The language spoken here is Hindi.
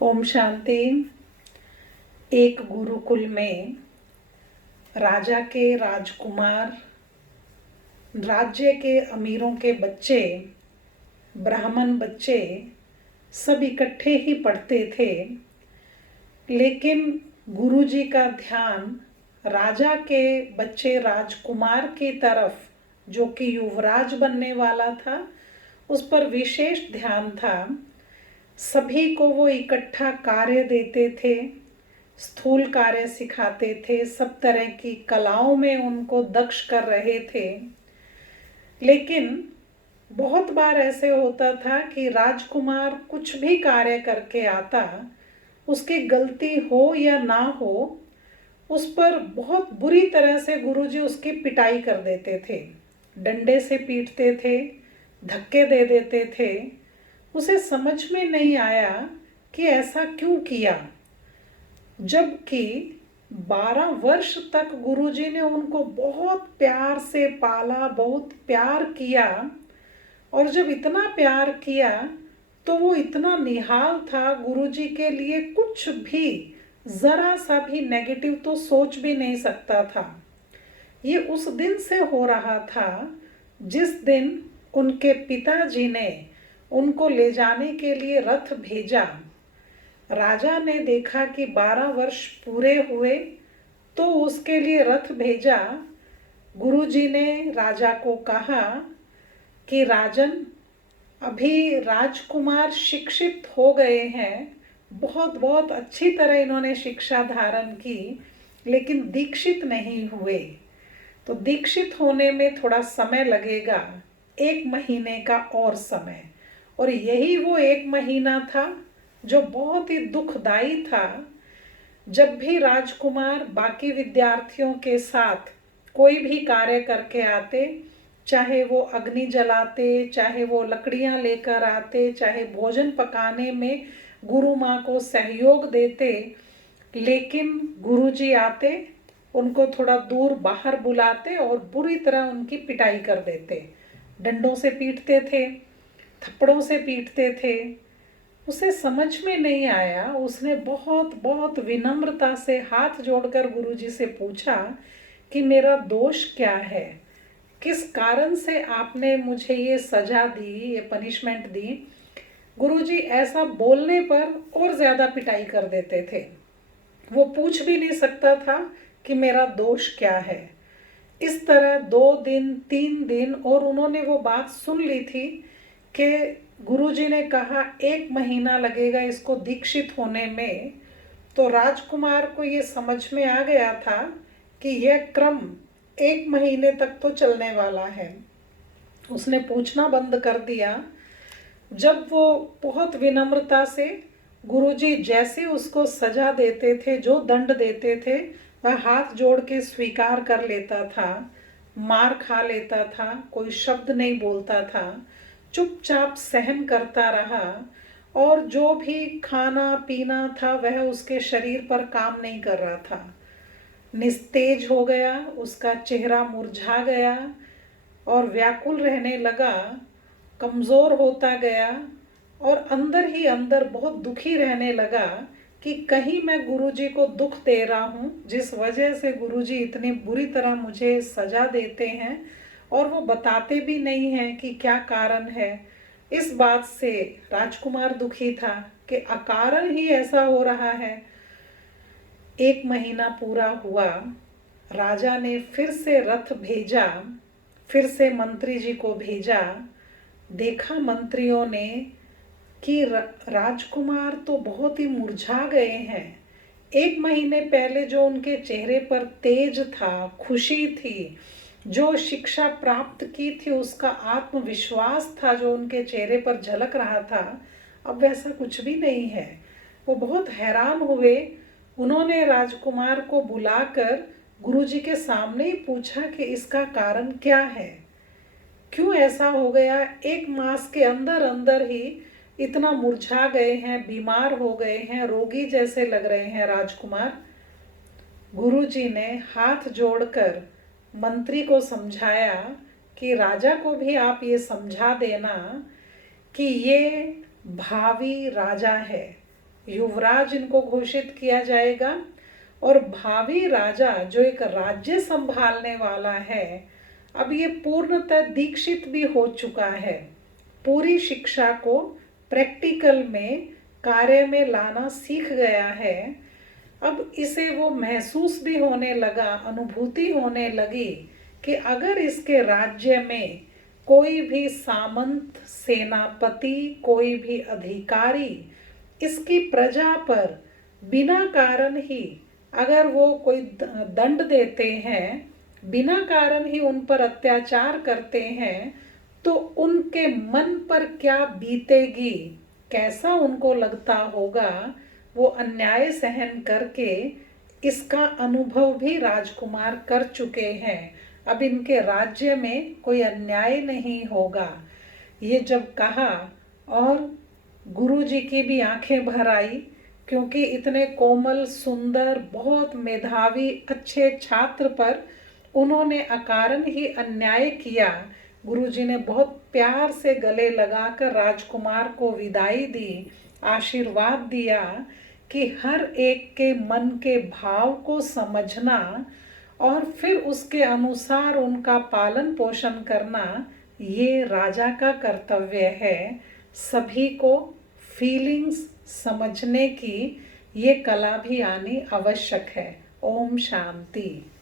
ओम शांति। एक गुरुकुल में राजा के राजकुमार, राज्य के अमीरों के बच्चे, ब्राह्मण बच्चे सब इकट्ठे ही पढ़ते थे। लेकिन गुरुजी का ध्यान राजा के बच्चे राजकुमार की तरफ, जो कि युवराज बनने वाला था, उस पर विशेष ध्यान था। सभी को वो इकट्ठा कार्य देते थे, स्थूल कार्य सिखाते थे, सब तरह की कलाओं में उनको दक्ष कर रहे थे। लेकिन बहुत बार ऐसे होता था कि राजकुमार कुछ भी कार्य करके आता, उसकी गलती हो या ना हो, उस पर बहुत बुरी तरह से गुरुजी उसकी पिटाई कर देते थे। डंडे से पीटते थे, धक्के दे देते थे। उसे समझ में नहीं आया कि ऐसा क्यों किया, जबकि 12 वर्ष तक गुरुजी ने उनको बहुत प्यार से पाला, बहुत प्यार किया। और जब इतना प्यार किया तो वो इतना निहाल था, गुरुजी के लिए कुछ भी, जरा सा भी नेगेटिव तो सोच भी नहीं सकता था। ये उस दिन से हो रहा था जिस दिन उनके पिताजी ने उनको ले जाने के लिए रथ भेजा। राजा ने देखा कि 12 वर्ष पूरे हुए तो उसके लिए रथ भेजा। गुरुजी ने राजा को कहा कि राजन, अभी राजकुमार शिक्षित हो गए हैं, बहुत बहुत अच्छी तरह इन्होंने शिक्षा धारण की, लेकिन दीक्षित नहीं हुए। तो दीक्षित होने में थोड़ा समय लगेगा, 1 महीने का और समय। और यही वो 1 महीना था जो बहुत ही दुखदाई था। जब भी राजकुमार बाकी विद्यार्थियों के साथ कोई भी कार्य करके आते, चाहे वो अग्नि जलाते, चाहे वो लकड़ियां लेकर आते, चाहे भोजन पकाने में गुरु माँ को सहयोग देते, लेकिन गुरुजी आते, उनको थोड़ा दूर बाहर बुलाते और बुरी तरह उनकी पिटाई कर देते। डंडों से पीटते थे, थप्पड़ों से पीटते थे। उसे समझ में नहीं आया। उसने बहुत बहुत विनम्रता से हाथ जोड़कर गुरुजी से पूछा कि मेरा दोष क्या है, किस कारण से आपने मुझे ये सजा दी, ये पनिशमेंट दी। गुरुजी ऐसा बोलने पर और ज़्यादा पिटाई कर देते थे। वो पूछ भी नहीं सकता था कि मेरा दोष क्या है। इस तरह 2 दिन 3 दिन, और उन्होंने वो बात सुन ली थी कि गुरुजी ने कहा 1 महीना लगेगा इसको दीक्षित होने में। तो राजकुमार को ये समझ में आ गया था कि यह क्रम 1 महीने तक तो चलने वाला है। उसने पूछना बंद कर दिया। जब वो बहुत विनम्रता से, गुरुजी जैसे उसको सजा देते थे, जो दंड देते थे, वह हाथ जोड़ के स्वीकार कर लेता था, मार खा लेता था, कोई शब्द नहीं बोलता था, चुपचाप सहन करता रहा। और जो भी खाना पीना था वह उसके शरीर पर काम नहीं कर रहा था। निस्तेज हो गया, उसका चेहरा मुरझा गया और व्याकुल रहने लगा, कमज़ोर होता गया और अंदर ही अंदर बहुत दुखी रहने लगा कि कहीं मैं गुरुजी को दुख दे रहा हूँ, जिस वजह से गुरुजी इतनी बुरी तरह मुझे सजा देते हैं और वो बताते भी नहीं हैं कि क्या कारण है। इस बात से राजकुमार दुखी था कि अकारण ही ऐसा हो रहा है। 1 महीना पूरा हुआ। राजा ने फिर से रथ भेजा, फिर से मंत्री जी को भेजा। देखा मंत्रियों ने कि राजकुमार तो बहुत ही मुरझा गए हैं। 1 महीने पहले जो उनके चेहरे पर तेज था, खुशी थी, जो शिक्षा प्राप्त की थी, उसका आत्मविश्वास था जो उनके चेहरे पर झलक रहा था, अब वैसा कुछ भी नहीं है। वो बहुत हैरान हुए। उन्होंने राजकुमार को बुलाकर गुरुजी के सामने ही पूछा कि इसका कारण क्या है, क्यों ऐसा हो गया। 1 मास के अंदर अंदर ही इतना मुरझा गए हैं, बीमार हो गए हैं, रोगी जैसे लग रहे हैं राजकुमार। गुरुजी ने हाथ जोड़कर मंत्री को समझाया कि राजा को भी आप ये समझा देना कि ये भावी राजा है, युवराज इनको घोषित किया जाएगा और भावी राजा जो एक राज्य संभालने वाला है, अब ये पूर्णतः दीक्षित भी हो चुका है, पूरी शिक्षा को प्रैक्टिकल में कार्य में लाना सीख गया है। अब इसे वो महसूस भी होने लगा, अनुभूति होने लगी कि अगर इसके राज्य में कोई भी सामंत, सेनापति, कोई भी अधिकारी इसकी प्रजा पर बिना कारण ही अगर वो कोई दंड देते हैं, बिना कारण ही उन पर अत्याचार करते हैं, तो उनके मन पर क्या बीतेगी, कैसा उनको लगता होगा। वो अन्याय सहन करके इसका अनुभव भी राजकुमार कर चुके हैं। अब इनके राज्य में कोई अन्याय नहीं होगा। ये जब कहा और गुरुजी की भी आंखें भर आई, क्योंकि इतने कोमल, सुंदर, बहुत मेधावी, अच्छे छात्र पर उन्होंने अकारण ही अन्याय किया। गुरुजी ने बहुत प्यार से गले लगाकर राजकुमार को विदाई दी, आशीर्वाद दिया कि हर एक के मन के भाव को समझना और फिर उसके अनुसार उनका पालन पोषण करना ये राजा का कर्तव्य है। सभी को फीलिंग्स समझने की ये कला भी आनी आवश्यक है। ओम शांति।